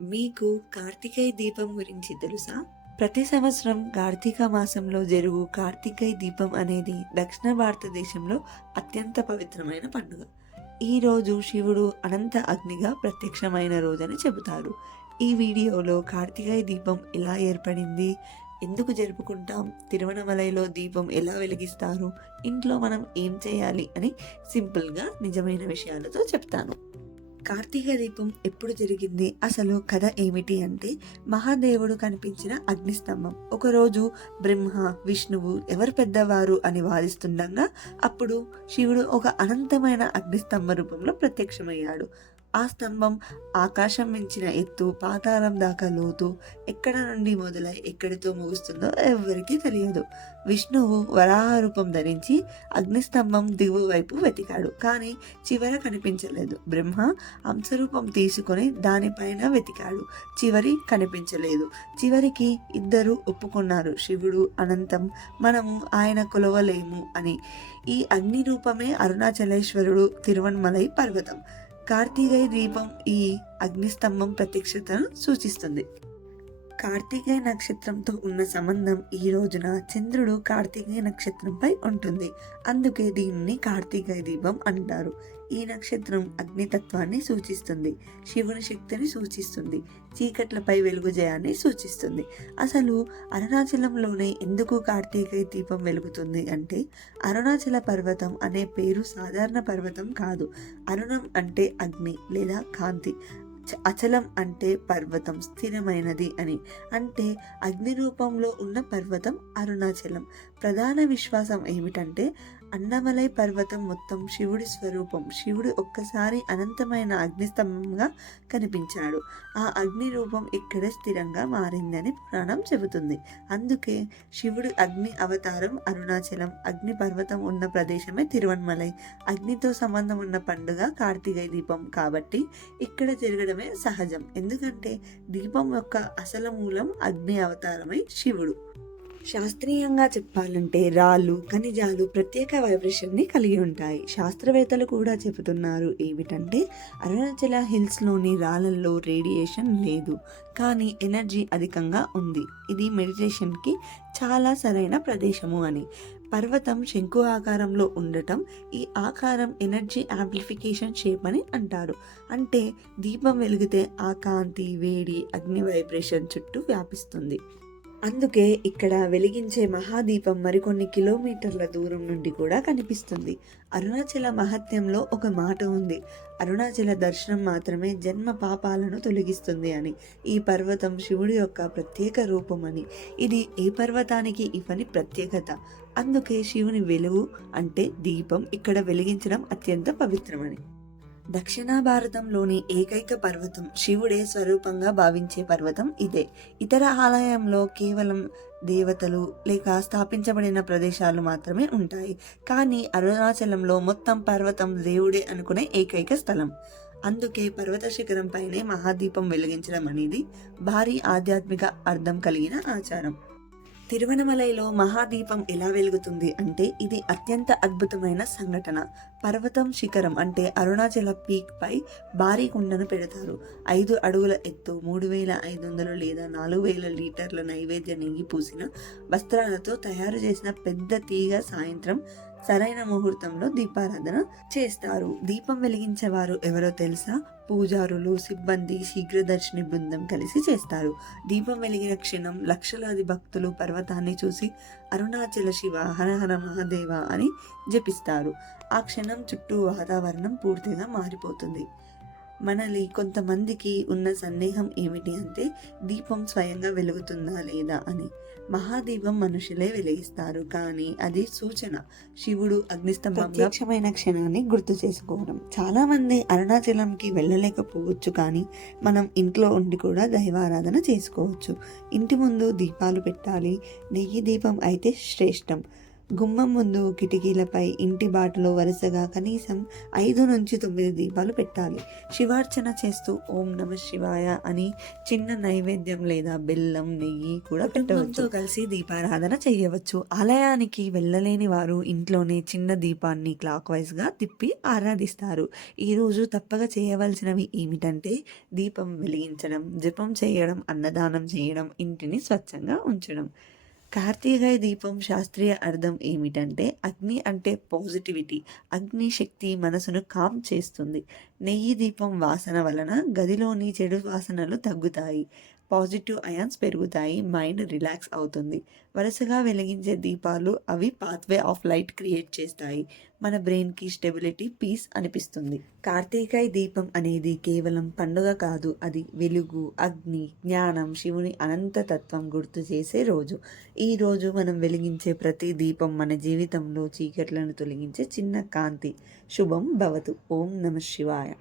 మీకు కార్తికేయ దీపం గురించి తెలుసా? ప్రతి సంవత్సరం కార్తీక మాసంలో జరుగు కార్తికేయ దీపం అనేది దక్షిణ భారతదేశంలో అత్యంత పవిత్రమైన పండుగ. ఈ రోజు శివుడు అనంత అగ్నిగా ప్రత్యక్షమైన రోజని చెబుతారు. ఈ వీడియోలో కార్తికేయ దీపం ఎలా ఏర్పడింది, ఎందుకు జరుపుకుంటాం, తిరువణమలైలో దీపం ఎలా వెలిగిస్తారు, ఇంట్లో మనం ఏం చేయాలి అని సింపుల్గా నిజమైన విషయాలతో చెప్తాను. కార్తీక దీపం ఎప్పుడు జరిగింది, అసలు కథ ఏమిటి అంటే, మహాదేవుడు కనిపించిన అగ్నిస్తంభం. ఒకరోజు బ్రహ్మ విష్ణువు ఎవరు పెద్దవారు అని వాదిస్తుండగా అప్పుడు శివుడు ఒక అనంతమైన అగ్నిస్తంభ రూపంలో ప్రత్యక్షమయ్యాడు. ఆ స్తంభం ఆకాశం మించిన ఎత్తు, పాతాళం దాకా లోతు, ఎక్కడ నుండి మొదలై ఎక్కడితో ముగుస్తుందో ఎవరికీ తెలియదు. విష్ణువు వరాహ రూపం ధరించి అగ్నిస్తంభం దిగువ వైపు వెతికాడు, కానీ చివర కనిపించలేదు. బ్రహ్మ హంసరూపం తీసుకొని దానిపైన వెతికాడు, కనిపించలేదు. చివరికి ఇద్దరు ఒప్పుకున్నారు, శివుడు అనంతం, మనము ఆయన కొలవలేము అని. ఈ అగ్ని రూపమే అరుణాచలేశ్వరుడు, తిరువణమలై పర్వతం. కార్తికేయ దీపం ఈ అగ్నిస్తంభం ప్రత్యక్షతను సూచిస్తుంది. కార్తికేయ నక్షత్రంతో ఉన్న సంబంధం ఈ రోజున చంద్రుడు కార్తికేయ నక్షత్రంపై ఉంటుంది. అందుకే దీనిని కార్తికేయ దీపం అంటారు. ఈ నక్షత్రం అగ్నితత్వాన్ని సూచిస్తుంది, శివుని శక్తిని సూచిస్తుంది, చీకట్లపై వెలుగు జయాన్ని సూచిస్తుంది. అసలు అరుణాచలంలోనే ఎందుకు కార్తికేయ దీపం వెలుగుతుంది అంటే, అరుణాచల పర్వతం అనే పేరు సాధారణ పర్వతం కాదు. అరుణం అంటే అగ్ని లేదా కాంతి, అచలం అంటే పర్వతం, స్థిరమైనది అని. అంటే అగ్ని రూపంలో ఉన్న పర్వతం అరుణాచలం. ప్రధాన విశ్వాసం ఏమిటంటే, అన్నమలై పర్వతం మొత్తం శివుడి స్వరూపం. శివుడు ఒక్కసారి అనంతమైన అగ్నిస్తంభంగా కనిపించాడు. ఆ అగ్ని రూపం ఇక్కడే స్థిరంగా మారిందని పురాణం చెబుతుంది. అందుకే శివుడు అగ్ని అవతారం అరుణాచలం, అగ్ని పర్వతం ఉన్న ప్రదేశమే తిరువణమలై. అగ్నితో సంబంధం ఉన్న పండుగ కార్తికేయ దీపం కాబట్టి ఇక్కడ జరగడమే సహజం. ఎందుకంటే దీపం యొక్క అసలు మూలం అగ్ని అవతారమై శివుడు. శాస్త్రీయంగా చెప్పాలంటే రాళ్ళు, ఖనిజాలు ప్రత్యేక వైబ్రేషన్ని కలిగి ఉంటాయి. శాస్త్రవేత్తలు కూడా చెబుతున్నారు ఏమిటంటే, అరుణాచల హిల్స్లోని రాళ్ళల్లో రేడియేషన్ లేదు, కానీ ఎనర్జీ అధికంగా ఉంది. ఇది మెడిటేషన్కి చాలా సరైన ప్రదేశము అని. పర్వతం శంకు ఆకారంలో ఉండటం, ఈ ఆకారం ఎనర్జీ యాంప్లిఫికేషన్ షేప్ అని అంటారు. అంటే దీపం వెలిగితే ఆ కాంతి, వేడి, అగ్ని వైబ్రేషన్ చుట్టూ వ్యాపిస్తుంది. అందుకే ఇక్కడ వెలిగించే మహాదీపం మరికొన్ని కిలోమీటర్ల దూరం నుండి కూడా కనిపిస్తుంది. అరుణాచల మహత్యంలో ఒక మాట ఉంది, అరుణాచల దర్శనం మాత్రమే జన్మ పాపాలను తొలగిస్తుంది అని. ఈ పర్వతం శివుడి యొక్క ప్రత్యేక రూపం అని. ఇది ఏ పర్వతానికి ఇవ్వని ప్రత్యేకత. అందుకే శివుని వెలుగు అంటే దీపం ఇక్కడ వెలిగించడం అత్యంత పవిత్రమని. దక్షిణ భారతంలోని ఏకైక పర్వతం, శివుడే స్వరూపంగా భావించే పర్వతం ఇదే. ఇతర ఆలయంలో కేవలం దేవతలు లేక స్థాపించబడిన ప్రదేశాలు మాత్రమే ఉంటాయి. కానీ అరుణాచలంలో మొత్తం పర్వతం దేవుడే అనుకునే ఏకైక స్థలం. అందుకే పర్వత శిఖరం పైనే మహాదీపం వెలిగించడం అనేది భారీ ఆధ్యాత్మిక అర్థం కలిగిన ఆచారం. తిరువణమలైలో మహాదీపం ఎలా వెలుగుతుంది అంటే, ఇది అత్యంత అద్భుతమైన సంఘటన. పర్వతం శిఖరం అంటే అరుణాచల పీక్ పై భారీ కుండను పెడతారు. 5 అడుగుల ఎత్తు, 3500 లేదా 4000 లీటర్ల నైవేద్య నెయ్యి పూసిన వస్త్రాలతో తయారు చేసిన పెద్ద తీగ సాయంత్రం సరైన ముహూర్తంలో దీపారాధన చేస్తారు. దీపం వెలిగించేవారు ఎవరో తెలుసా? పూజారులు, సిబ్బంది, శీఘ్రదర్శిని బృందం కలిసి చేస్తారు. దీపం వెలిగిన క్షణం లక్షలాది భక్తులు పర్వతాన్ని చూసి అరుణాచల శివ, హరహర మహాదేవ అని జపిస్తారు. ఆ క్షణం చుట్టూ వాతావరణం పూర్తిగా మారిపోతుంది. మనలి కొంతమందికి ఉన్న సందేహం ఏమిటి అంటే, దీపం స్వయంగా వెలుగుతుందా లేదా అని. మహాదీపం మనుషులే వెలిగిస్తారు, కానీ అది సూచన. శివుడు అగ్నిస్తంభంగా ప్రత్యక్షమైన క్షణాన్ని గుర్తు చేసుకోవడం. చాలా మంది అరుణాచలంకి వెళ్ళలేకపోవచ్చు, కానీ మనం ఇంట్లో ఉండి కూడా దైవారాధన చేసుకోవచ్చు. ఇంటి ముందు దీపాలు పెట్టాలి. నెయ్యి దీపం అయితే శ్రేష్టం. గుమ్మం ముందు, కిటికీలపై, ఇంటి బాటలో వరుసగా కనీసం 5-9 దీపాలు పెట్టాలి. శివార్చన చేస్తూ ఓం నమః శివాయ అని చిన్న నైవేద్యం లేదా బెల్లం, నెయ్యి కూడా పెట్టవచ్చు. కలిసి దీపారాధన చేయవచ్చు. ఆలయానికి వెళ్ళలేని వారు ఇంట్లోనే చిన్న దీపాన్ని క్లాక్ వైజ్గా తిప్పి ఆరాధిస్తారు. ఈరోజు తప్పక చేయవలసినవి ఏమిటంటే దీపం వెలిగించడం, జపం చేయడం, అన్నదానం చేయడం, ఇంటిని స్వచ్ఛంగా ఉంచడం. కార్తీకాయ దీపం శాస్త్రీయ అర్థం ఏమిటంటే అగ్ని అంటే పాజిటివిటీ. అగ్ని శక్తి మనసును కామ్ చేస్తుంది. నెయ్యి దీపం వాసన వలన గదిలోని చెడు వాసనలు తగ్గుతాయి. పాజిటివ్ అయాన్స్ పెరుగుతాయి. మైండ్ రిలాక్స్ అవుతుంది. వరుసగా వెలిగించే దీపాలు అవి పాత్వే ఆఫ్ లైట్ క్రియేట్ చేస్తాయి. మన బ్రెయిన్కి స్టెబిలిటీ, పీస్ అనిపిస్తుంది. కార్తీకాయ దీపం అనేది కేవలం పండుగ కాదు, అది వెలుగు, అగ్ని, జ్ఞానం, శివుని అనంతతత్వం గుర్తు చేసే రోజు. ఈ రోజు మనం వెలిగించే ప్రతి దీపం మన జీవితంలో చీకట్లను తొలగించే చిన్న కాంతి. శుభం భవతు. ఓం నమః శివాయ.